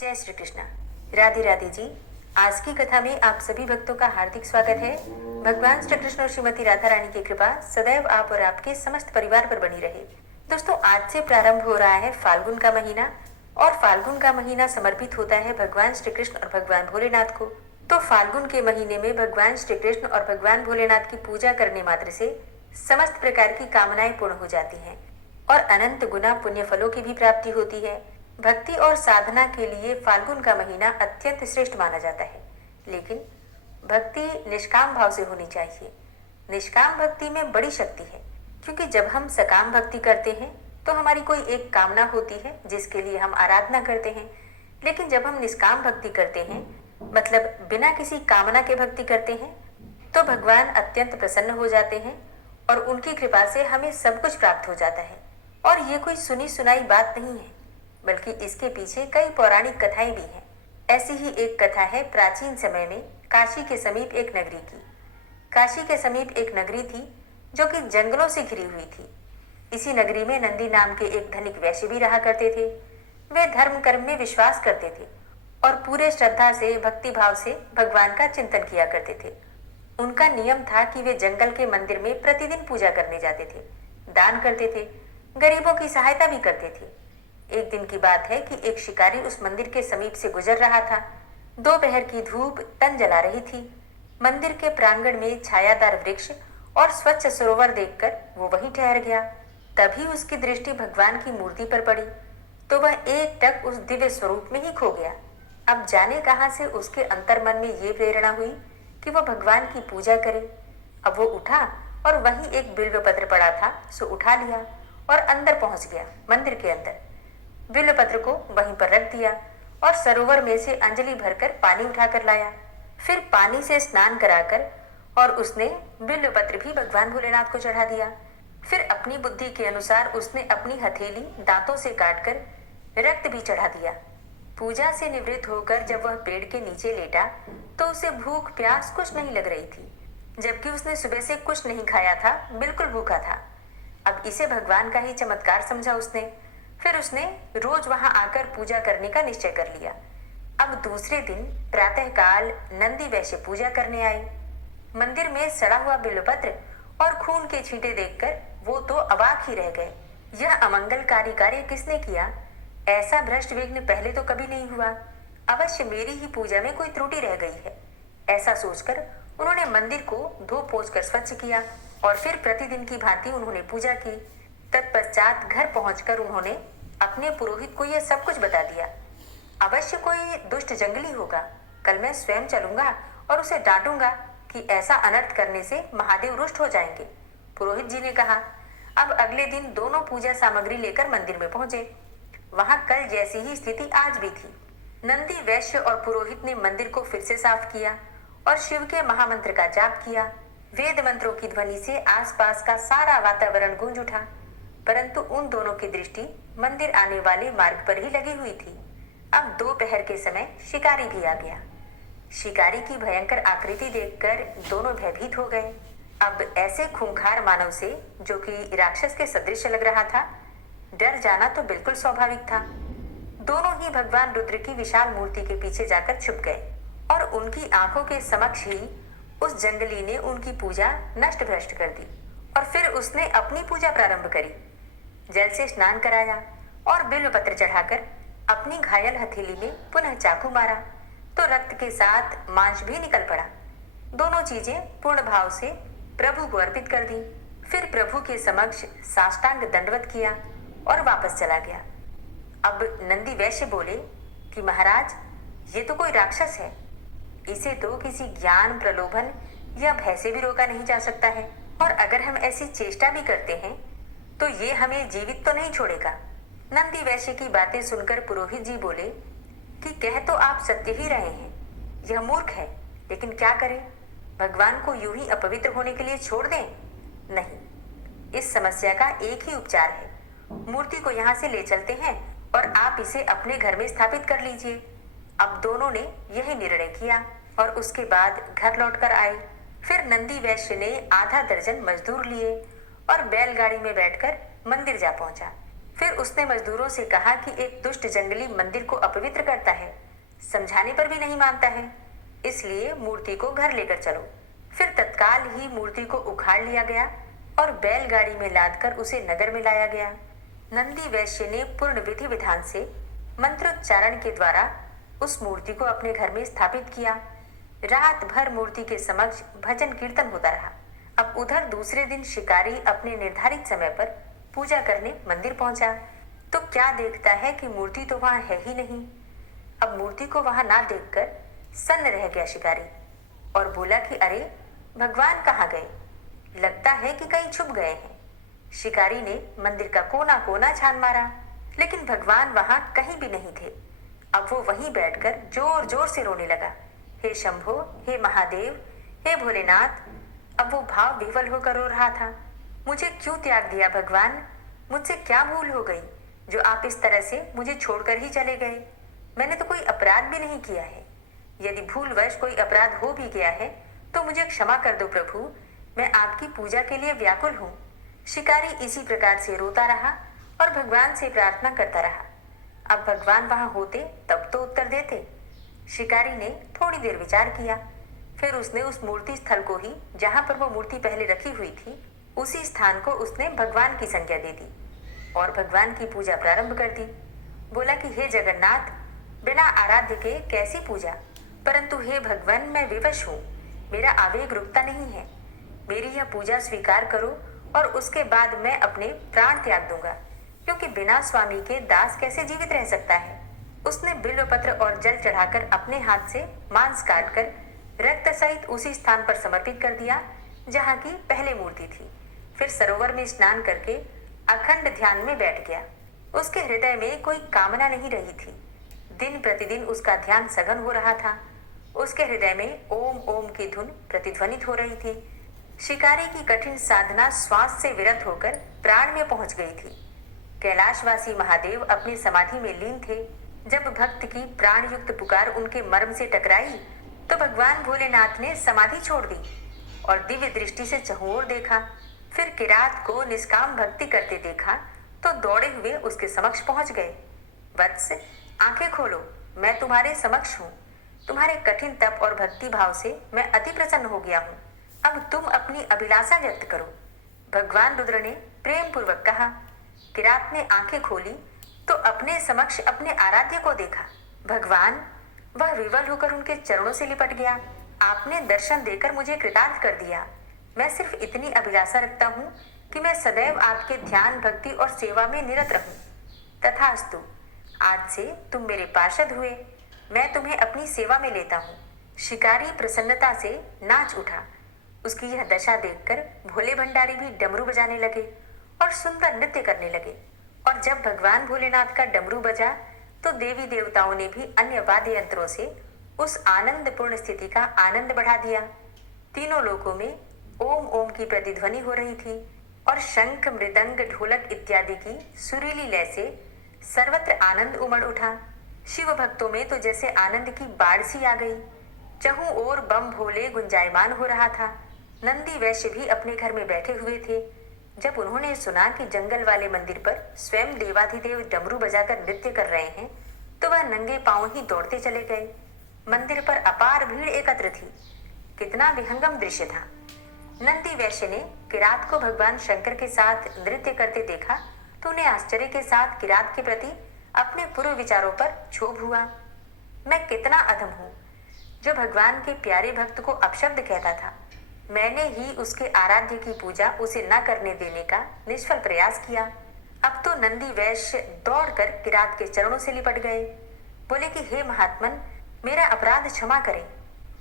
जय श्री कृष्णा। राधे राधे जी। आज की कथा में आप सभी भक्तों का हार्दिक स्वागत है। भगवान श्री कृष्ण और श्रीमती राधा रानी की कृपा सदैव आप और आपके समस्त परिवार पर बनी रहे। दोस्तों, आज से प्रारंभ हो रहा है फाल्गुन का महीना और फाल्गुन का महीना समर्पित होता है भगवान श्री कृष्ण और भगवान भोलेनाथ को। तो फाल्गुन के महीने में भगवान श्री कृष्ण और भगवान भोलेनाथ की पूजा करने मात्र से समस्त प्रकार की कामनाएं पूर्ण हो जाती हैं और अनंत गुना पुण्य फलों की भी प्राप्ति होती है। भक्ति और साधना के लिए फाल्गुन का महीना अत्यंत श्रेष्ठ माना जाता है, लेकिन भक्ति निष्काम भाव से होनी चाहिए। निष्काम भक्ति में बड़ी शक्ति है, क्योंकि जब हम सकाम भक्ति करते हैं तो हमारी कोई एक कामना होती है जिसके लिए हम आराधना करते हैं, लेकिन जब हम निष्काम भक्ति करते हैं, मतलब बिना किसी कामना के भक्ति करते हैं, तो भगवान अत्यंत प्रसन्न हो जाते हैं और उनकी कृपा से हमें सब कुछ प्राप्त हो जाता है। और ये कोई सुनी सुनाई बात नहीं है, बल्कि इसके पीछे कई पौराणिक कथाएं भी हैं। ऐसी ही एक कथा है प्राचीन समय में काशी के समीप एक नगरी की। काशी के समीप एक नगरी थी जो कि जंगलों से घिरी हुई थी। इसी नगरी में नंदी नाम के एक धनिक वैश्य भी रहा करते थे। वे धर्म कर्म में विश्वास करते थे और पूरे श्रद्धा से, भक्ति भाव से भगवान का चिंतन किया करते थे। उनका नियम था कि वे जंगल के मंदिर में प्रतिदिन पूजा करने जाते थे, दान करते थे, गरीबों की सहायता भी करते थे। एक दिन की बात है कि एक शिकारी उस मंदिर के समीप से गुजर रहा था। दोपहर की धूप तन जला रही थी। मंदिर के प्रांगण में छायादार वृक्ष और स्वच्छ सरोवर देखकर वो वहीं ठहर गया। तभी उसकी दृष्टि भगवान की मूर्ति पर पड़ी तो वह एकटक उस दिव्य स्वरूप में ही खो गया। अब जाने कहां से उसके अंतर्मन में ये प्रेरणा हुई कि वह भगवान की पूजा करे। अब वो उठा और वहीं एक बिल्व पत्र पड़ा था, सो उठा लिया और अंदर पहुंच गया। मंदिर के अंदर बिल्व पत्र को वहीं पर रख दिया और सरोवर में से अंजलि भरकर पानी उठाकर लाया। फिर पानी से स्नान कराकर और उसने बिल्व पत्र भी भगवान भोलेनाथ को चढ़ा दिया। फिर अपनी बुद्धि के अनुसार उसने अपनी हथेली दांतों से काटकर रक्त भी चढ़ा दिया। पूजा से निवृत्त होकर जब वह पेड़ के नीचे लेटा तो उसे भूख प्यास कुछ नहीं लग रही थी, जबकि उसने सुबह से कुछ नहीं खाया था, बिल्कुल भूखा था। अब इसे भगवान का ही चमत्कार समझा उसने। फिर उसने रोज वहां आकर पूजा करने का निश्चय कर लिया। अब दूसरे दिन प्रातःकाल नंदी वैश्य पूजा करने आए। मंदिर में सड़ा हुआ बिल्वपत्र और खून के छींटे देखकर वो तो अवाक ही रह गए। यह अमंगलकारी कार्य किसने किया? ऐसा भ्रष्ट विघ्न पहले तो कभी नहीं हुआ। अवश्य मेरी ही पूजा में कोई त्रुटि रह गई है। ऐसा सोचकर उन्होंने मंदिर को धो पोंछ कर स्वच्छ किया और फिर प्रतिदिन की भांति उन्होंने पूजा की। तत्पश्चात घर पहुंचकर उन्होंने अपने पुरोहित को यह सब कुछ बता दिया। अवश्य कोई दुष्ट जंगली होगा। कल मैं स्वयं चलूंगा और उसे डांटूंगा कि ऐसा अनर्थ करने से महादेव रुष्ट हो जाएंगे। पुरोहित जी ने कहा। अब अगले दिन दोनों पूजा सामग्री लेकर मंदिर में पहुंचे। वहां कल जैसी ही स्थिति आज भी थी। नंदी वैश्य और पुरोहित ने मंदिर को फिर से साफ किया और शिव के महामंत्र का जाप किया। वेद मंत्रों की ध्वनि से आसपास का सारा वातावरण गूंज उठा, परंतु उन दोनों की दृष्टि मंदिर आने वाले मार्ग पर ही लगी हुई थी। अब दोपहर के समय शिकारी भी आ गया। शिकारी की भयंकर आकृति देखकर दोनों भयभीत हो गए। अब ऐसे खूंखार मानव से, जो कि राक्षस के सदृश लग रहा था, डर जाना तो बिल्कुल स्वाभाविक था। दोनों ही भगवान रुद्र की विशाल मूर्ति के पीछे जाकर छुप गए और उनकी आंखों के समक्ष ही उस जंगली ने उनकी पूजा नष्ट भ्रष्ट कर दी और फिर उसने अपनी पूजा प्रारंभ करी। जल से स्नान कराया और बिल्व पत्र चढ़ाकर अपनी घायल हथेली में पुनः चाकू मारा तो रक्त के साथ मांस भी निकल पड़ा। दोनों चीजें पूर्ण भाव से प्रभु को अर्पित कर दी। फिर प्रभु के समक्ष साष्टांग दंडवत किया और वापस चला गया। अब नंदी वैश्य बोले कि महाराज, ये तो कोई राक्षस है। इसे तो किसी ज्ञान, प्रलोभन या भय से भी रोका नहीं जा सकता है, और अगर हम ऐसी चेष्टा भी करते हैं तो ये हमें जीवित तो नहीं छोड़ेगा। नंदी वैश्य की बातें सुनकर पुरोहित जी बोले कि कह तो आप सत्य ही रहे हैं, यह मूर्ख है, लेकिन क्या करें? भगवान को यूं ही अपवित्र होने के लिए छोड़ दें? नहीं, इस समस्या का एक ही उपचार है। मूर्ति को यहाँ से ले चलते हैं और आप इसे अपने घर में स्थापित कर लीजिए। अब दोनों ने यही निर्णय किया और उसके बाद घर लौटकर आए। फिर नंदी वैश्य ने आधा दर्जन मजदूर लिए और बैलगाड़ी में बैठकर मंदिर जा पहुंचा। फिर उसने मजदूरों से कहा कि एक दुष्ट जंगली मंदिर को अपवित्र करता है, समझाने पर भी नहीं मानता है, इसलिए मूर्ति को घर लेकर चलो। फिर तत्काल ही मूर्ति को उखाड़ लिया गया और बैलगाड़ी में लादकर उसे नगर में लाया गया। नंदी वैश्य ने पूर्ण विधि विधान से मंत्रोच्चारण के द्वारा उस मूर्ति को अपने घर में स्थापित किया। रात भर मूर्ति के समक्ष भजन कीर्तन होता रहा। अब उधर दूसरे दिन शिकारी अपने निर्धारित समय पर पूजा करने मंदिर पहुंचा तो क्या देखता है कि मूर्ति तो वहां है ही नहीं। अब मूर्ति को वहां ना देखकर सन्न रह गया शिकारी और बोला कि अरे, भगवान कहाँ गए? लगता है कि कहीं छुप गए हैं। शिकारी ने मंदिर का कोना कोना छान मारा, लेकिन भगवान वहां कहीं भी नहीं थे। अब वो वहीं बैठकर जोर जोर से रोने लगा, हे शंभो, हे महादेव, हे भोलेनाथ। अब वो भाव विह्वल होकर रो रहा था, मुझे क्यों त्याग दिया भगवान? मुझसे क्या भूल हो गई जो आप इस तरह से मुझे छोड़कर ही चले गए? मैंने तो कोई अपराध भी नहीं किया है। यदि भूलवश कोई अपराध हो भी गया है तो मुझे क्षमा कर दो प्रभु, मैं आपकी पूजा के लिए व्याकुल हूँ। शिकारी इसी प्रकार से रोता रहा और भगवान से प्रार्थना करता रहा। अब भगवान वहां होते तब तो उत्तर देते। शिकारी ने थोड़ी देर विचार किया, फिर उसने उस मूर्ति स्थल को ही, जहां पर वो मूर्ति पहले रखी हुई थी, उसी स्थान को उसने भगवान की संज्ञा दे दी और भगवान की पूजा प्रारंभ कर दी। बोला कि हे जगन्नाथ, बिना आराध्य के कैसी पूजा, परंतु हे भगवान, मैं विवश हूँ, मेरा आवेग रुकता नहीं है। मेरी यह पूजा स्वीकार करो और उसके बाद मैं अपने प्राण त्याग दूंगा, क्योंकि बिना स्वामी के दास कैसे जीवित रह सकता है। उसने बिल्वपत्र और जल चढ़ाकर अपने हाथ से मांस काटकर रक्त सहित उसी स्थान पर समर्पित कर दिया जहाँ की पहले मूर्ति थी। फिर सरोवर में स्नान करके अखंड ध्यान में बैठ गया। उसके हृदय में कोई कामना नहीं रही थी। दिन प्रतिदिन उसका ध्यान सघन हो रहा था। उसके हृदय में ओम ओम की धुन प्रतिध्वनित हो रही थी। शिकारी की कठिन साधना श्वास से विरत होकर प्राण में पहुंच गई थी। कैलाशवासी महादेव अपनी समाधि में लीन थे। जब भक्त की प्राण युक्त पुकार उनके मर्म से टकराई तो भगवान भोलेनाथ ने समाधि छोड़ दी और दिव्य दृष्टि से चहुओर देखा। फिर किरात को निष्काम भक्ति करते देखा तो दौड़े हुए उसके समक्ष पहुंच गए। वत्स, आंखें खोलो, मैं तुम्हारे समक्ष हूँ। तुम्हारे कठिन तप और भक्ति भाव से मैं अति प्रसन्न हो गया हूँ। अब तुम अपनी अभिलाषा व्यक्त करो। भगवान रुद्र ने प्रेम पूर्वक कहा। किरात ने आंखें खोली तो अपने समक्ष अपने आराध्य को देखा। भगवान, वह विवल होकर उनके चरणों से लिपट गया। आपने दर्शन देकर मुझे कृतार्थ कर दिया। मैं सिर्फ इतनी अभिलाषा रखता हूँ कि मैं सदैव आपके ध्यान, भक्ति और सेवा में निरत रहूं। तथास्तु, आज से तुम मेरे पार्षद हुए, मैं तुम्हें अपनी सेवा में लेता हूँ। शिकारी प्रसन्नता से नाच उठा। उसकी यह दशा देखकर भोले भंडारी भी डमरू बजाने लगे और सुंदर नृत्य करने लगे। और जब भगवान भोलेनाथ का डमरू बजा तो देवी देवताओं ने भी अन्य वाद्य यंत्रों से उस आनंदपूर्ण स्थिति का आनंद बढ़ा दिया। तीनों लोकों में ओम ओम की प्रतिध्वनि हो रही थी और शंख, मृदंग, ढोलक इत्यादि की सुरीली लय से सर्वत्र आनंद उमड़ उठा। शिव भक्तों में तो जैसे आनंद की बाढ़ सी आ गई। चहुं ओर बम भोले गुंजायमान हो रहा था। नंदी वैश्य भी अपने घर में बैठे हुए थे। जब उन्होंने सुना कि जंगल वाले मंदिर पर स्वयं देवाधिदेव डमरू बजाकर नृत्य कर रहे हैं तो वह नंगे पांव ही दौड़ते चले गए। मंदिर पर अपार भीड़ एकत्र थी। कितना विहंगम दृश्य था। नंदी वैश्य ने किरात को भगवान शंकर के साथ नृत्य करते देखा तो उन्हें आश्चर्य के साथ किरात के प्रति अपने पूर्व विचारों पर क्षोभ हुआ। मैं कितना अधम हूँ जो भगवान के प्यारे भक्त को अपशब्द कहता था। मैंने ही उसके आराध्य की पूजा उसे न करने देने का निष्फल प्रयास किया। अब तो नंदी वैश्य दौड़कर किरात के चरणों से लिपट गए। बोले कि हे महात्मन, मेरा अपराध क्षमा करें।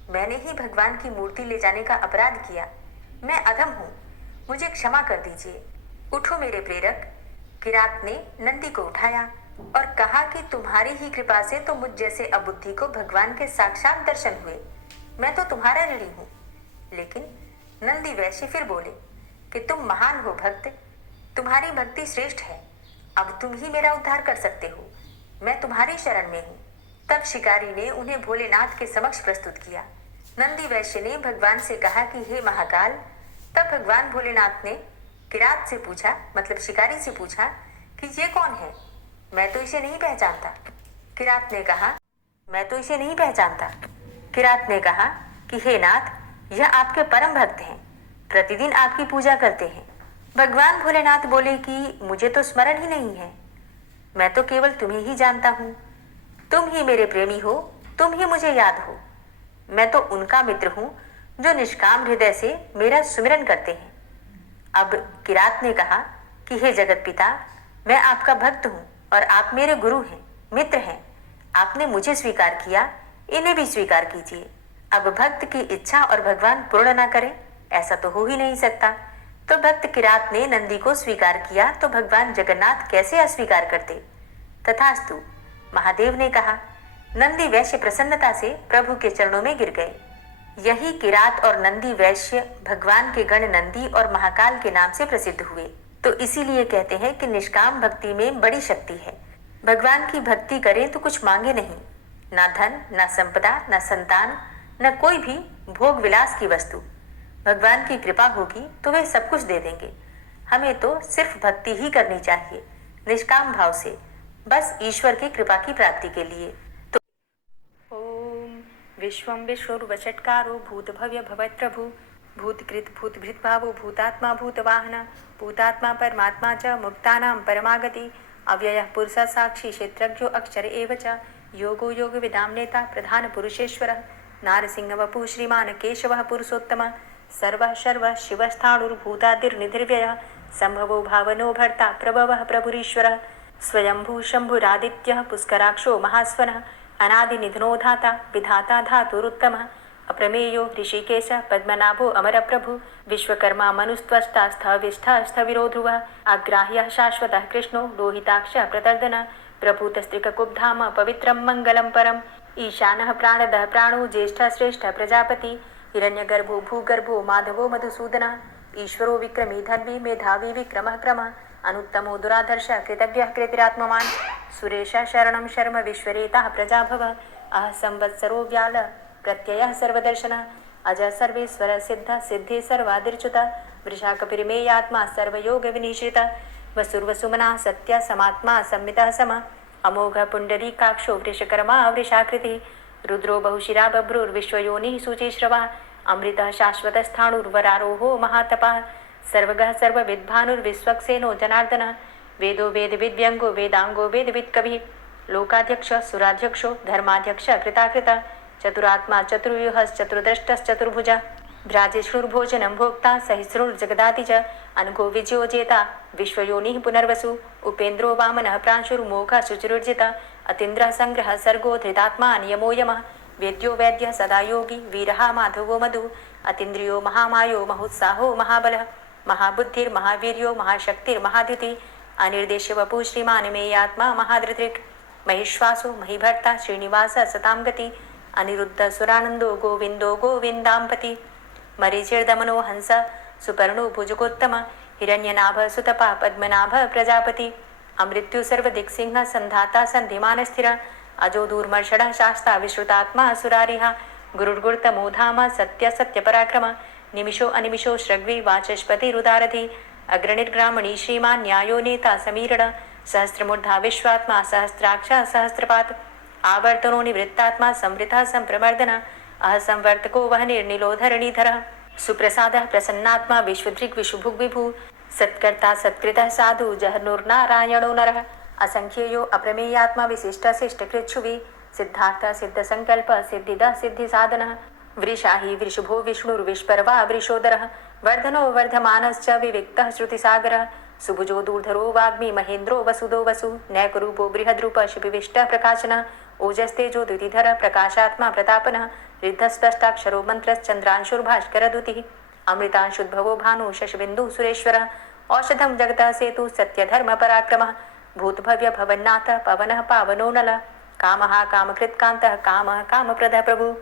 मैंने ही भगवान की मूर्ति ले जाने का अपराध किया। मैं अधम हूँ, मुझे क्षमा कर दीजिए। उठो मेरे प्रेरक। किरात ने नंदी को उठाया और कहा कि तुम्हारी ही कृपा से तो मुझ जैसे अबुद्धि को भगवान के साक्षात दर्शन हुए। मैं तो तुम्हारा ऋणी हूँ। लेकिन नंदी वैश्य फिर बोले कि तुम महान हो भक्त, तुम्हारी भक्ति श्रेष्ठ है। अब तुम ही मेरा उद्धार कर सकते हो। मैं तुम्हारी शरण में हूँ। तब शिकारी ने उन्हें भोलेनाथ के समक्ष प्रस्तुत किया। नंदी वैश्य ने भगवान से कहा कि हे महाकाल। तब भगवान भोलेनाथ ने किरात से पूछा, मतलब शिकारी से पूछा कि ये कौन है, मैं तो इसे नहीं पहचानता। किरात ने कहा, मैं तो इसे नहीं पहचानता। किरात ने कहा कि हे नाथ, यह आपके परम भक्त हैं, प्रतिदिन आपकी पूजा करते हैं। भगवान भोलेनाथ बोले कि मुझे तो स्मरण ही नहीं है, मैं तो केवल तुम्हें ही जानता हूँ। तुम ही मेरे प्रेमी हो, तुम ही मुझे याद हो। मैं तो उनका मित्र हूँ जो निष्काम हृदय से मेरा सुमिरन करते हैं। अब किरात ने कहा कि हे जगत पिता, मैं आपका भक्त हूँ और आप मेरे गुरु हैं, मित्र हैं। आपने मुझे स्वीकार किया, इन्हें भी स्वीकार कीजिए। अब भक्त की इच्छा और भगवान पूर्ण ना करें, ऐसा तो हो ही नहीं सकता। तो भक्त किरात ने नंदी को स्वीकार किया तो भगवान जगन्नाथ कैसे अस्वीकार करते। तथास्तु, महादेव ने कहा। नंदी वैश्य प्रसन्नता से प्रभु के चरणों में गिर गए। यही किरात और नंदी वैश्य भगवान के गण नंदी और महाकाल के नाम से प्रसिद्ध हुए। तो इसीलिए कहते हैं कि निष्काम भक्ति में बड़ी शक्ति है। भगवान की भक्ति करें तो कुछ मांगे नहीं, ना धन, ना संपदा, ना संतान, न कोई भी भोग विलास की वस्तु। भगवान की कृपा होगी तो वे सब कुछ दे देंगे। हमें तो सिर्फ भक्ति ही करनी चाहिए, निष्काम भाव से, बस ईश्वर की कृपा की प्राप्ति के लिए। तो ओम विश्वं विष्णुर्वषट्कारो भूत भव्य भवत्प्रभु भूतकृत भूतभृत भावो भूतात्मा भूतवाहन भूतात्मा परमात्मा च मुक्तानां परमागति अव्ययः पुरुषः साक्षी क्षेत्रज्ञो अक्षर एव च योगो योग विदाम नेता प्रधान पुरुषेश्वरः नारसिंह वपु श्रीमान केशवः पुरुषोत्तम सर्वः शर्वः शिवस्थाणुर्भूतादिर्निधिर्व्ययः संभवो भावनो भर्ता प्रभवः प्रभुरीश्वरः स्वयंभू शंभुरादित्यः पुष्कराक्षो महास्वनः अनादिनिधनो धाता विधाता धातुरुत्तमः अप्रमेयो ऋषिकेश पद्मनाभो अमरप्रभु विश्वकर्मा मनुस्त्वष्टा स्थविष्ठः स्थविरो ध्रुवः अग्राह्यः शाश्वतः कृष्णो लोहिताक्षः प्रतर्दनः प्रभूतस्त्रिककुब्धाम पवित्रं मङ्गलं परम् ईशानः प्राणदः प्राणो ज्येष्ठः श्रेष्ठः प्रजापति हिरण्यगर्भो भूगर्भो माधवो मधुसूदनः ईश्वरो विक्रमी धन्वी मेधावी विक्रमः क्रमः अनुत्तमो दुराधर्षः कृतव्यः कृतिरात्मवान् सुरेशः शरणं शर्म विश्वरेताः प्रजाभवः अह संवत्सरो व्याल प्रत्ययः सर्वदर्शनः अजः सर्वेश्वर सिद्धः सिद्धे सर्वादिर्च्युतः वृषाकपिर्मेयात्मा सर्वयोगविनिश्रितः वसुर्वसुमनः सत्यः समात्मा संमितः समः अमोघ पुण्डरीकाक्षो वृषकर्मा वृषाकृतिः रुद्रो बहुशिरा बभ्रुर्विश्वयोनिः शुचिश्रवः अमृतः शाश्वतस्थाणुर्वरारोहो महातपः सर्वगः सर्वविद्भानुर्विश्वक्सेनो जनार्दनः वेदो वेदविद्व्यङ्गो वेदाङ्गो वेदवित्कविः लोकाध्यक्ष सुराध्यक्षो धर्माध्यक्ष कृताकृत चतुरात्मा चतुर्व्यूहश्चतुर्द्रष्टश्चतुर्भुजः भ्राजिष्णुर्भोजनं भोक्ता सहिष्णुर्जगदाति च अनघो विजयो जेता विश्वयोनिः पुनर्वसु उपेन्द्रो वामनः प्रांशुर्मोघः शुचिरुर्जितः अतीन्द्रः संग्रहः सर्गो धृतात्मा नियमो यमः वेद्यो वैद्यः सदा योगी वीरः माधवो मधु अतीन्द्रियो महामायो महोत्साहो महाबलः महाबुद्धिर्महावीर्यो महाशक्तिर्महाद्युतिः अनिर्देश्यवपुः श्रीमान् मेयात्मा महाधृतिर् महिश्वासो महिभर्ता श्रीनिवासः सतां गति अनिरुद्ध सुरानन्दो गोविन्दो गोविन्दाम्पति मरीचिर्दमनो हंस सुपर्णो भुजगोत्तम हिरण्यनाभ सुतपा पद्मनाभ प्रजापति अमृत्यु सर्वदिक्सिंह संधाता संधिमान स्थिर अजो दूर्मर्षण शास्ता विश्रुतात्मा सुरारिहा गुरुर्गुर्तमो धाम सत्य सत्य पराक्रम निमिषो अनिमिषो श्रग्वी वाचस्पति रुदारधि अग्रणिर्ग्रामणी श्रीमान न्यायो नेता समीरण सहस्रमूर्धा विश्वात्मा सहस्राक्ष सहस्रपात आवर्तनो निवृत्तात्मा संवृतः संप्रमर्दन अहसंवर्तको वह निर्निलोधरणीधर सुप्रसादः प्रसन्नात्मा विश्वदृक् विशुभुग् विभु सत्कर्ता सत्कृतः साधु जहनुर्नारायणो नरः असंख्येयो अप्रमेयात्मा विशिष्टशिष्टकृच्छुवि सिद्धार्थ सिद्धसंकल्प सिद्धिदः सिद्धिसाधनः वृषाहि वृषभो विष्णुर्विष्पर्वा वृषोदरः वर्धनो वर्धमानश्च विविक्तः श्रुतिसागरः सुभुजो दूर्धरो वाग्मी महेन्द्रो वसुदो वसु नैकरूपो बृहद्रूप शिपिविष्टः प्रकाशनः ओजस्तेजो द्युतिधर प्रकाशात्मा प्रतापनः रिद्धस्पष्टाक्षरो मन्त्रश्चन्द्रांशुर्भास्करदुतिः अमृतांशुद्भवो भानु शशबिन्दुः सुरेश्वरः औषधं जगतः सेतु सत्यधर्म पराक्रमः भूतभव्य भवन्नाथ पवनः पावनो नलः कामः कामकृत्कान्तः कामः कामप्रदः प्रभु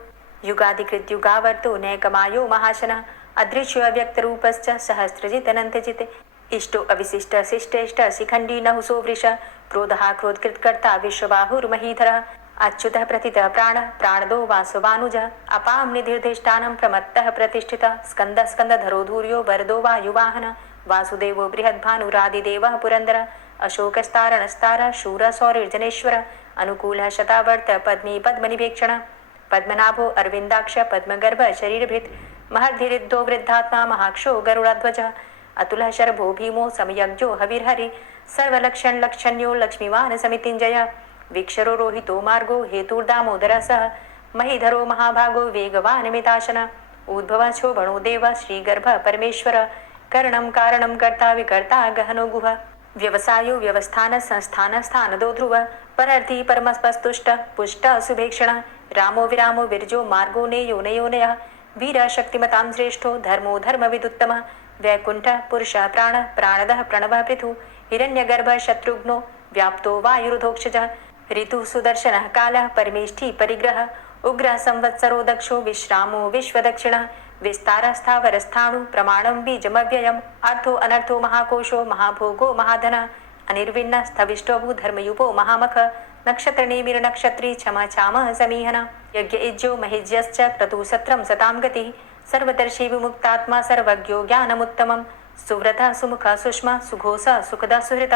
युगाधिकृत युगावर्तो नैकमायो महाशनः अदृश्यो अव्यक्तरूपश्च सहस्रजितनन्तजित् इष्टो अविशिष्ट शिष्टेष्ट शिखण्डी नहुसो वृष क्रोधः क्रोधकृत्कर्ता विश्वबाहुर्महीधरः अच्युतः प्रतितः प्राणः प्राणदो वासवानुजः अपां निधिर्धिष्ठानं प्रमत्तः प्रतिष्ठितः स्कन्दः स्कन्दधरो धूर्यो वरदो वायुवाहनः वासुदेवो बृहद्भानुरादिदेवः पुरन्दरः अशोकस्तारणस्तार शूर सौरिर्जनेश्वर अनुकूल शतावर्त पद्मी पद्मनिभेक्षण पद्मनाभो अरविंदाक्ष पद्मगर्भ शरीरभृत महर्धिरिद्धो वृद्धात्मा महाक्षो गरुड़ध्वज अतुल शर्भो भीमो समयज्ञो हविर्हरि सर्वलक्षण लक्षण्यो लक्ष्मीवान समितिंजय वीक्षरो रोहितो मार्गो हेतुर्दामोदर सह महीधरो महाभागो वेगवान मिताशन उद्भव बणो देव श्रीगर्भ परमेश्वर करणं कारणं कर्ता विकर्ता गहनो गुह व्यवसायो व्यवस्थान संस्थान स्थान दो ध्रुव परर्थी परमस्पस्तुष्ट पुष्ट सुभेक्षण रामो विरामो विरजो मार्गो नेयो नयोनय वीर शक्तिमतां श्रेष्ठो धर्मो धर्म विदुत्तम वैकुंठ पुरुष प्राण प्राणदः प्रणव पृथु हिरण्यगर्भ शत्रुघ्नो व्याप्तो वायुरुधोक्षज ऋतु सुदर्शन काल परमेष्ठी परिग्रह उग्र संवत्सरो दक्षो विश्रामो विश्वदक्षिण विस्तार स्थावर स्थाणु प्रमाणं बीजमव्ययम् अर्थो अनर्थो महाकोशो महाभोगो महाधन अनिर्विण्ण स्थविष्टोभु धर्मयुपो महामख नक्षत्र नेमिर नक्षत्री क्षमा छाम समीहन यज्ञ इज्जो महिज्यश्च क्रतु सत्रम सतां गतिः सर्वदर्शी विमुक्तात्मा सर्वज्ञो ज्ञानमुत्तमं सुव्रत सुमुख सुष्मा सुघोष सुखद सुहृत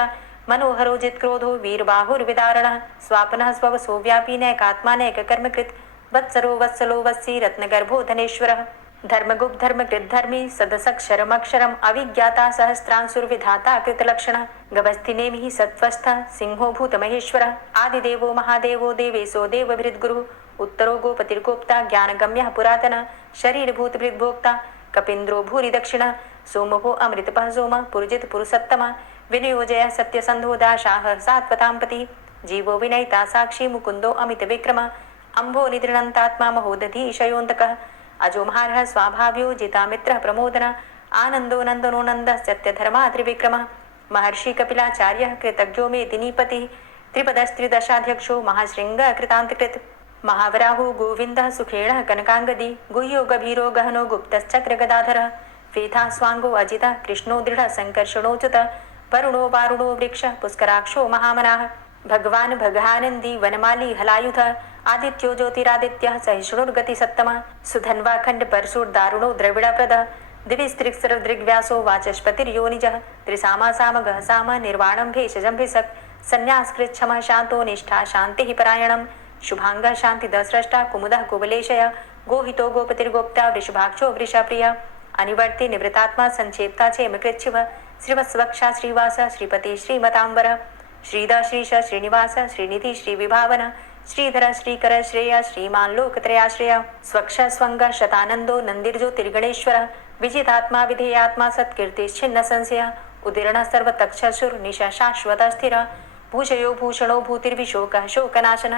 मनोहरो जित्क्रोधो वीरबाहुर्विदारणः स्वापनः स्ववसो व्यापी नैकात्मा नैककर्मकृत् वत्सरो वत्सलो वत्सी रत्नगर्भो धनेश्वरः धर्मगुप्त धर्मकृत धर्मी सदसक्षरमक्षरम अविज्ञाता सहस्रांसुर्विधाता कृतलक्षण गभस्थिनेमिः सत्वस्थ सिंहो भूतमहेश्वर आदिदेवो महादेवो देवेशो देवभृद्गुरु उत्तरो गोपतिर्गोप्ता ज्ञानगम्यः पुरातन शरीरभूतभृद्भोक्ता कपीन्द्रो भूरि दक्षिण सोमभो अमृतपः सोम पुरुजित पुरुषोत्तम विनियोजय सत्यसन्धो दाशाः सात्वतां जीवो विनयिता साक्षी मुकुन्दो अमित विक्रम अम्भो निद्रणन्तात्मा महोदधीशयोऽन्तकः अजो महारः स्वाभाव्यो जितामित्रः प्रमोदन आनन्दो नन्दनो नन्दः सत्यधर्मा त्रिविक्रम महर्षि कपिलाचार्यः कृतज्ञो मेदिनीपतिः त्रिपदस्त्रिदशाध्यक्षो महाशृङ्गः कृतान्तकृत् महावराहो गोविन्दः सुखेणः कनकाङ्गदी गुह्यो गभीरो गहनो गुप्तश्चक्र गदाधरः वेथा स्वाङ्गो अजितः कृष्णो दृढः सङ्कर्षणोच्युत वरुणो वारुणो वृक्षः पुष्कराक्षो महामनाः भगवान् भगानन्दी वनमाली हलायुधः आदित्यो ज्योतिरादित्यः सहिष्णुर्गतिसत्तमः सुधन्वाखण्ड परशुर्दारुणो द्रविडप्रदः दिविस्त्रिक्सरदृग्व्यासो वाचस्पतिर्योनिजः त्रिसामा सामगः साम निर्वाणं भेषजं भिषक् संन्यासकृच्छमः शान्तो निष्ठा शान्तिः परायणं शुभाङ्गः शान्तिदस्रष्टा कुमुदः कुबलेशय गोहितो गोपतिर्गोप्ता वृषभाक्षो वृषप्रियः अनिवर्ति निवृतात्मा संक्षेप्ता क्षेमकृच्छिवः श्रीवत्सवक्षा श्रीवास श्रीपति श्रीमताम्बर श्रीद श्रीश श्रीनिवास श्रीनिधि श्रीविभावन श्रीधर श्रीकर श्रेय श्रीमान लोकत्रयाश्रय स्वक्ष स्वंग शतानंदो नंदिर्ज्योतिर्गणेश्वर विजितात्मा विधेयात्मा सत्कीर्तिश्छिन्न संशय उदीर्ण सर्वतक्षसुर निशा शाश्वत स्थिर भूषयो भूषणो भूतिर्विशोक शोकनाशन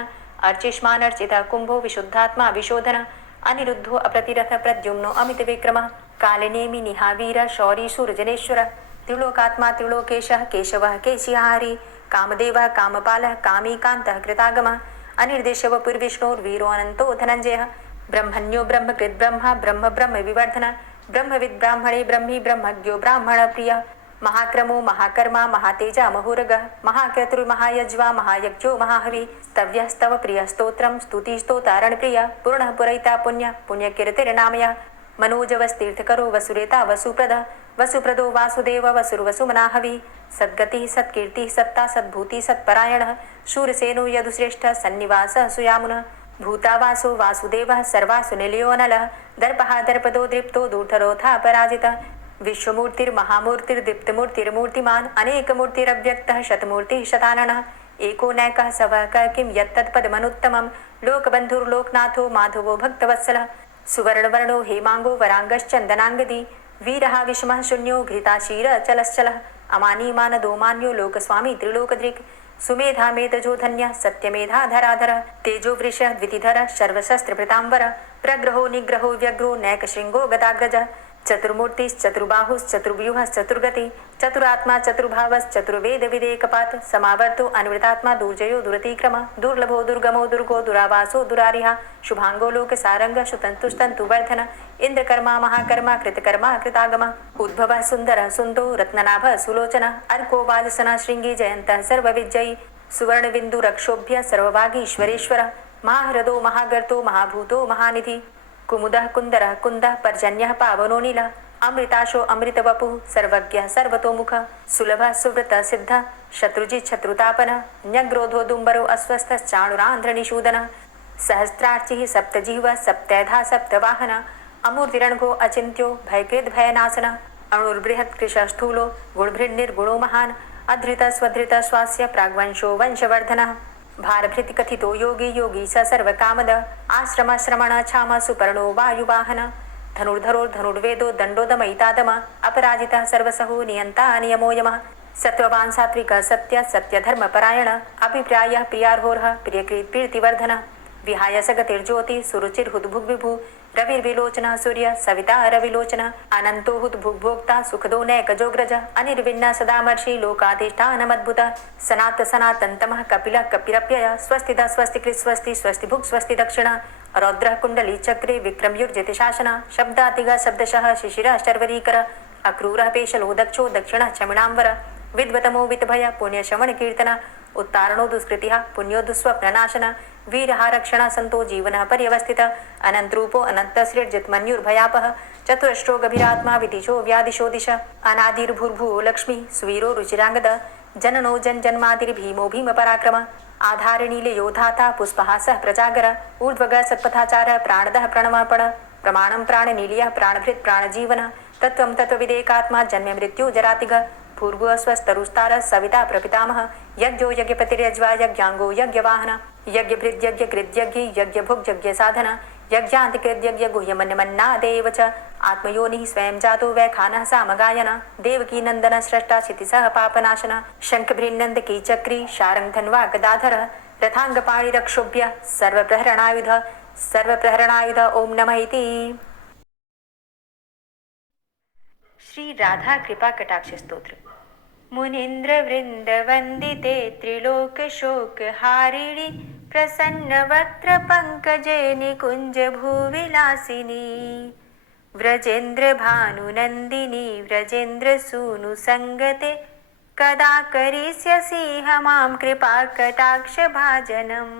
अर्चिष्मान अर्चित कुंभो विशुद्धात्मा विशोधन अनिरुद्धो अप्रतिरथ प्रद्युम्नो अमित विक्रम कालिनेमि निहावीर शौरी सूर्जनेश्वर त्रिलोकात्मा त्रिलोकेशः केशवः केशिहारी कामदेवः कामपालः कामीकान्तः कृतागमः अनिर्देशवपुर्विष्णोर्वीरो अनन्तो धनञ्जयः ब्रह्मण्यो ब्रह्मकृत् ब्रह्मा ब्रह्म ब्रह्म विवर्धन ब्रह्मविद् ब्राह्मणे ब्रह्मी ब्रह्मज्ञो ब्राह्मण प्रियः महाक्रमो महाकर्मा महातेजा महोरगः महाक्रतुर्महायज्वा महायज्ञो महाहवि स्तव्यः स्तव प्रियः स्तोत्रं स्तुतिस्तोतारण प्रियः पूर्णः पुरैता पुण्य पुण्यकीर्तिर्नामयः मनोजवस्तीर्थकरो वसुरेता वसुप्रदः वसुप्रदो वासुदेव वसुर्वसुमनाहवि सद्गतिः सत्कीर्तिः सत्ता सद्भूति सत्परायणः शूरसेनो यदुश्रेष्ठः सन्निवासः सुयामुनः भूतावासो वासुदेवः सर्वासु निलयोनलः दर्पः दर्पदो दृप्तो दूर्धरोधा पराजितः विश्वमूर्तिर्महामूर्तिर्दीप्तमूर्तिर्मूर्तिमान् अनेकमूर्तिरव्यक्तः शतमूर्तिः शताननः एको नैकः सवः क किं यत्तत्पदमनुत्तमं लोकबन्धुर्लोकनाथो माधवो भक्तवत्सलः सुवर्णवर्णो हेमाङ्गो वराङ्गश्चन्दनाङ्गदी वीरः विषमः शून्यो घृताशीरचलश्चलः अमानीमानदो मान्यो लोकस्वामी त्रिलोकदृक् सुमेधा मेधजो धन्यः सत्यमेधाधराधरः तेजो वृषः द्वितिधरः सर्वशस्त्रभृताम्बरः प्रग्रहो निग्रहो व्यग्रो नैकशृङ्गो गदाग्रजः चतुर्मूर्तिश्चतुर्बाहुश्चतुर्व्यूहश्चतुर्गति चतुरात्मा चतुर्भावश्चतुर्वेद विदेकपात समावर्तो अन्वृतात्मा दुर्जयो दुरतिक्रम दुर्लभो दुर्गमो दुर्गो दुरावासो दुरारिहा शुभांगो लोक सारंग सुतंतुस्तंतु वर्धन इंद्रकर्मा महाकर्मा कृतकर्मा कृतागम उद्भव सुंदर सुंदो रत्ननाभ सुलोचन अर्को वाजसन श्रृंगी जयंत सर्वविजयी सुवर्ण बिंदु रक्षोभ्य सर्वभागीश्वरेश्वर महाहृदो महागर्तो महाभूतो महानिधि कुमुदः कुन्दरः कुन्दः पर्जन्यः पावनो नीलः अमृताशो अमृतवपुः सर्वज्ञः सर्वतोमुखः सुलभः सुव्रतः सिद्धः शत्रुजित् शत्रुतापनः न्यग्रोधोदुम्बरो अस्वस्थश्चाणुरान्ध्रनिषूदनः सहस्रार्चिः सप्तजिह्वा सप्तैधा सप्तवाहनः अमूर्तिरणघो अचिन्त्यो भयकृद्भयनाशनः अणुर्बृहत्कृशस्थूलो गुणभृन्निर्गुणो महान् अधृतस्वधृत स्वास्य प्राग्वंशो वंशवर्धनः भारभृतिकथितो योगी योगी स सर्वकामद आश्रमश्रमण क्षाम सुपर्णो वायुवाहन धनुर्धरोर्धनुर्वेदो दण्डोदमयितादम अपराजितः सर्वसहो नियन्ता नियमो यमः सत्त्ववान् सात्विकः सत्य सत्यधर्मपरायण अभिप्रायः प्रियार्होर्ह प्रियकृत् प्रीतिवर्धनः विहाय सगतिर्ज्योति सुरुचिर्हुद्भुग्विभु रविर्विलोचनः सूर्य सविता रविलोचनः अनन्तो हुद्भुग्भोक्ता सुखदो नैकजोग्रज अनिर्विण्ण सदामर्षि लोकाधिष्ठानमद्भुतः सनात सनातन्तमः कपिलः कपिरप्यय स्वस्तिदा स्वस्तिकृत् स्वस्ति स्वस्तिभुक् स्वस्ति दक्षिणः रौद्रः कुण्डली चक्रे विक्रमयुर्जिति शासनः शब्दातिगः शब्दशः शिशिरः शर्वरीकर अक्रूरः पेशलो दक्षो दक्षिणः क्षमिणाम्बर विद्वतमो वितभय पुण्यशमन कीर्तन उत्तारणो दुष्कृतिः पुण्यो दुःस्वप्ननाशन वीरहारक्षण संतो जीवनः पर्यवस्थितः अनन्तरूपो अनन्तसृज्जितमन्युर्भयापः चतुरष्ट्रो गभीरात्मा विदिशो व्यादिशो दिश अनादिर्भूर्भुवो लक्ष्मी सुवीरो रुचिराङ्गद जननो जन्मादिर्भीमो भीमपराक्रम आधारनीलयो धाता पुष्पहासः प्रजागर ऊर्ध्वगः सत्पथाचारः प्राणदः प्रणवापण प्रमाणं प्राणनीलयः प्राणभृत् प्राणजीवनः तत्त्वं तत्त्वविदेकात्मा जन्म मृत्यु जरातिगः भूर्भुवः स्वस्तरुस्तारः सविता प्रपितामह यज्ञो यज्ञपतिर्यज्वा यज्ञाङ्गो यज्ञवाहन यज्ञभृद्यज्ञकृद्यज्ञ यज्ञभुग्यज्ञसाधन यज्ञान्तिकृद्यज्ञ गुह्यमन्यमन्नादेव च आत्मयोनिः स्वयं जातो वैखानः सामगायन देवकी नन्दन स्रष्टा क्षितिसः पापनाशन शङ्खभृन्नन्दकी चक्री शारङ्गधन्वा गदाधरः रथाङ्गपाणिरक्षोभ्य सर्वप्रहरणायुध ओम नमः इति। श्री राधा कृपा कटाक्ष स्तोत्र। मुनीन्द्र वृंद वंदिते त्रिलोक शोक हारिणी प्रसन्न वक्त्र पंकजे निकुंज भूविलासिनी व्रजेन्द्र भानुनंदिनी व्रजेन्द्र सूनु संगते कदा करिष्यसि मां कृपा कटाक्ष भाजनम्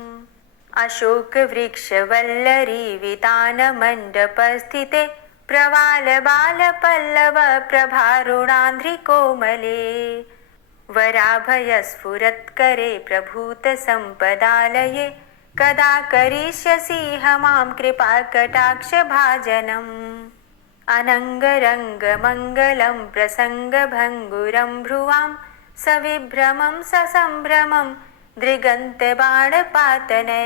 अशोक वृक्ष वल्लरी वितान मंडप स्थिते प्रवाल बाल पल्लव प्रभारुणान्ध्रि कोमले वराभय स्फुरत्करे प्रभूत संपदालये कदा करिष्यसि मां कृपा कटाक्ष भाजनम् अनङ्गरङ्ग मङ्गलं प्रसङ्ग भङ्गुरं भ्रुवां सविभ्रमं ससम्भ्रमं दृगन्त बाणपातने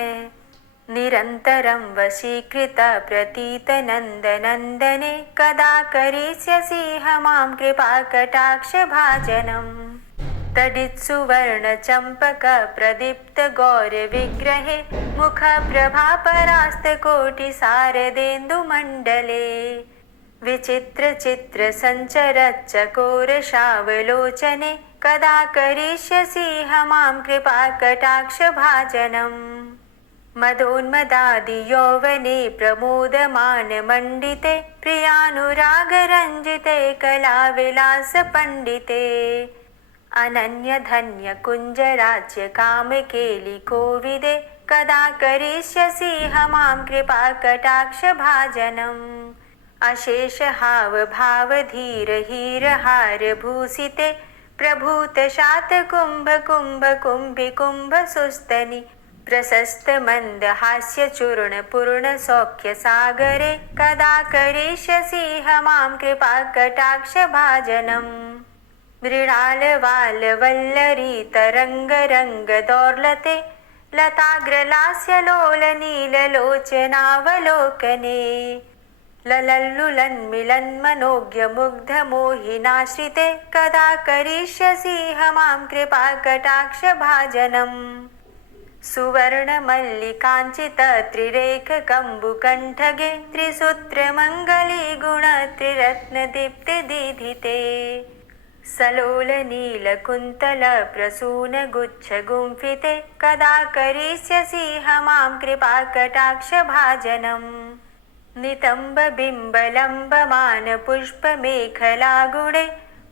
निरन्तरं वशीकृत प्रतीत नन्दनन्दने कदा करिष्यसि मां कृपा कटाक्ष भाजनम् तडित्सुवर्ण चम्पक प्रदीप्त गौर विग्रहे मुख प्रभा परास्त कोटि शारदेन्दुमण्डले विचित्र चित्र संचर चकोर शावलोचने कदा करिष्यसि मां कृपा कटाक्ष भाजनम् मदोन्मदादि यौवने प्रमोदमान मंडिते प्रियानुराग रंजिते कला विलास पंडिते अनन्य धन्य कुंज राज्य काम केलि कोविदे कदा करिष्यसि मां कृपा कटाक्ष भाजनम् अशेष हाव भाव धीर हीर हार भूषिते प्रभूत शात कुंभ कुंभ कुंभि कुंभ सुस्तनि प्रशस्त मंद हास्य चूर्ण पूर्ण सौख्य सागरे कदा करिष्यसि मां कृपा कटाक्ष भाजनम् मृणाल वाल वल्लरी तरंग रंग दौर्लते लताग्रलास्य लोल नील लोचनावलोकने ललल्लुलन्मिलन् मनोज्ञ मुग्ध मोहिनाश्रिते कदा करिष्यसि मां कृपा कटाक्ष भाजनम् सुवर्ण मल्लिकाञ्चित त्रिरेख कम्बुकण्ठगे त्रिसूत्र मङ्गली गुण त्रिरत्न दीप्ति दीधिते सलोल नील कुन्तल प्रसून गुच्छ गुम्फिते कदा करिष्यसि मां कृपा कटाक्ष भाजनम् नितम्ब बिम्ब लम्बमान पुष्प मेखला गुणे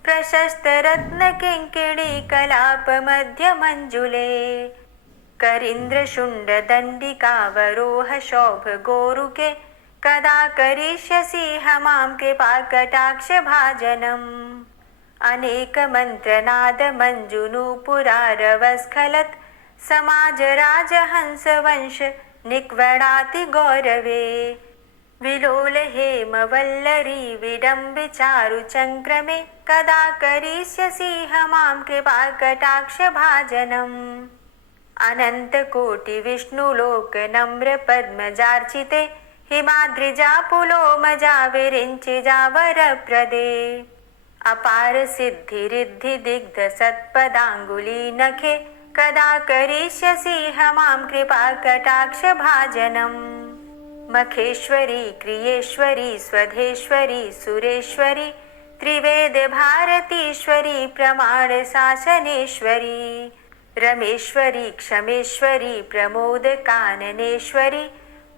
प्रशस्त रत्न किङ्किणी कलाप मध्य मंजुले करीन्द्र शुण्ड दण्डिकावरोह शोभ गोरुके कदा करिष्यसि मां कृपा कटाक्ष भाजनम् अनेक मंत्रनाद मंजुनूपुरारवस्खलत् समाज राजहंस वंश निक्वणाति गौरवे विलोल हेमवल्लरी विडम्बिचारु चङ्क्रमे कदा करिष्यसि मां कृपाकटाक्षभाजनम् अनन्तकोटिविष्णुलोकनम्र पद्मजार्चिते हिमाद्रिजापुलोमजा विरिञ्चिजावरप्रदे अपार सिद्धिरिद्धिदिग्धसत्पदाङ्गुलीनखे कदा करिष्यसि मां कृपाकटाक्षभाजनम् मखेश्वरी क्रियेश्वरी स्वधेश्वरी सुरेश्वरी त्रिवेदभारतीश्वरी प्रमाणशासनेश्वरी रमेश्वरी क्षमेश्वरी प्रमोदकाननेश्वरी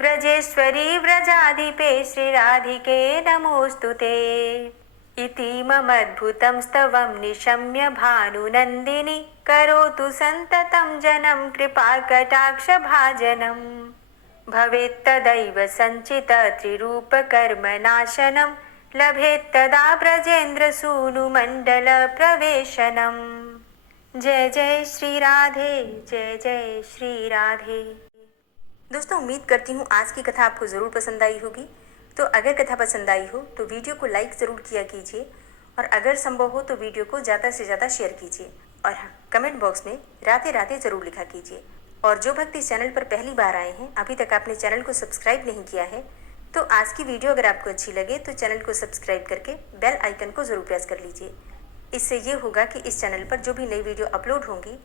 व्रजेश्वरी व्रजाधिपे श्रीराधिके नमोऽस्तु ते इतीममद्भुतं स्तवं निशम्य भानुनन्दिनी करोतु सन्ततं जनं कृपाकटाक्षभाजनम् भवेत्तदैव सञ्चित त्रिरूपकर्मनाशनं लभेत्तदा ब्रजेन्द्रसूनुमण्डलप्रवेशनम् जय जय श्री राधे, जय जय श्री राधे। दोस्तों, उम्मीद करती हूँ आज की कथा आपको ज़रूर पसंद आई होगी। तो अगर कथा पसंद आई हो तो वीडियो को लाइक ज़रूर किया कीजिए और अगर संभव हो तो वीडियो को ज़्यादा से ज़्यादा शेयर कीजिए और हाँ, कमेंट बॉक्स में राधे राधे ज़रूर लिखा कीजिए। और जो भक्त इस चैनल पर पहली बार आए हैं, अभी तक आपने चैनल को सब्सक्राइब नहीं किया है, तो आज की वीडियो अगर आपको अच्छी लगे तो चैनल को सब्सक्राइब करके बेल आइकन को ज़रूर प्रेस कर लीजिए। इससे ये होगा कि इस चैनल पर जो भी नई वीडियो अपलोड होंगी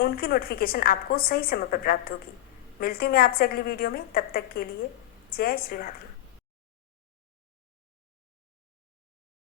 उनकी नोटिफिकेशन आपको सही समय पर प्राप्त होगी। मिलती हूँ मैं आपसे अगली वीडियो में, तब तक के लिए जय श्री राधे।